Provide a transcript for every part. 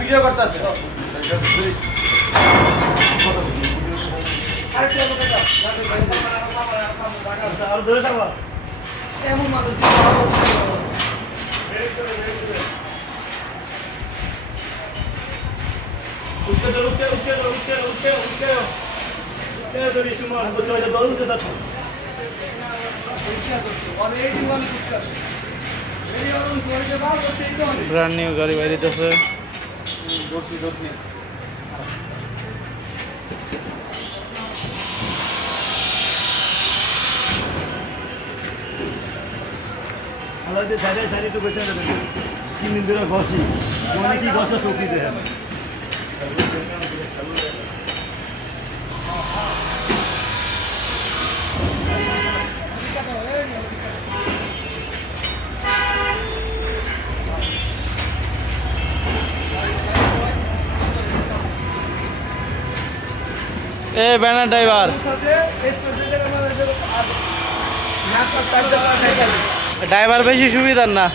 Video করতেছে এমন মানুষ ব্র্যান্ড নিউ গাড়ি বাইরেতেছে। তিন দিন ধরে ঘষি কি ঘষা শক্তি দেয় এ ব্যানার ড্রাইভার ড্রাইভার বেশি সুবিধার না।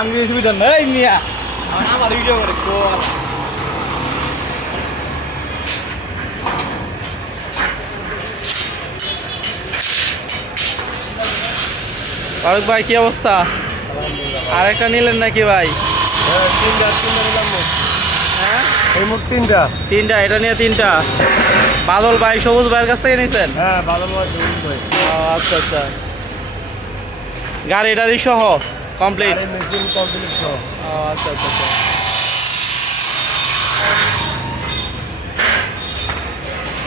আমি সুবিধা নাই মিয়া আমার ভিডিও করে ফারুক ভাই কি অবস্থা? আরেকটা নিলেন নাকি ভাই? হ্যাঁ এই মুখ তিনটা তিনটা, এটা নিয়ে তিনটা। বাদল ভাই সবুজ ভাইয়ের কাছ থেকে নিয়েছেন? হ্যাঁ ভালো ভাই। আচ্ছা আচ্ছা, গাড়ি টাড়ি সহ কমপ্লিট? মেশিন কমপ্লিট সব। আচ্ছা আচ্ছা আচ্ছা।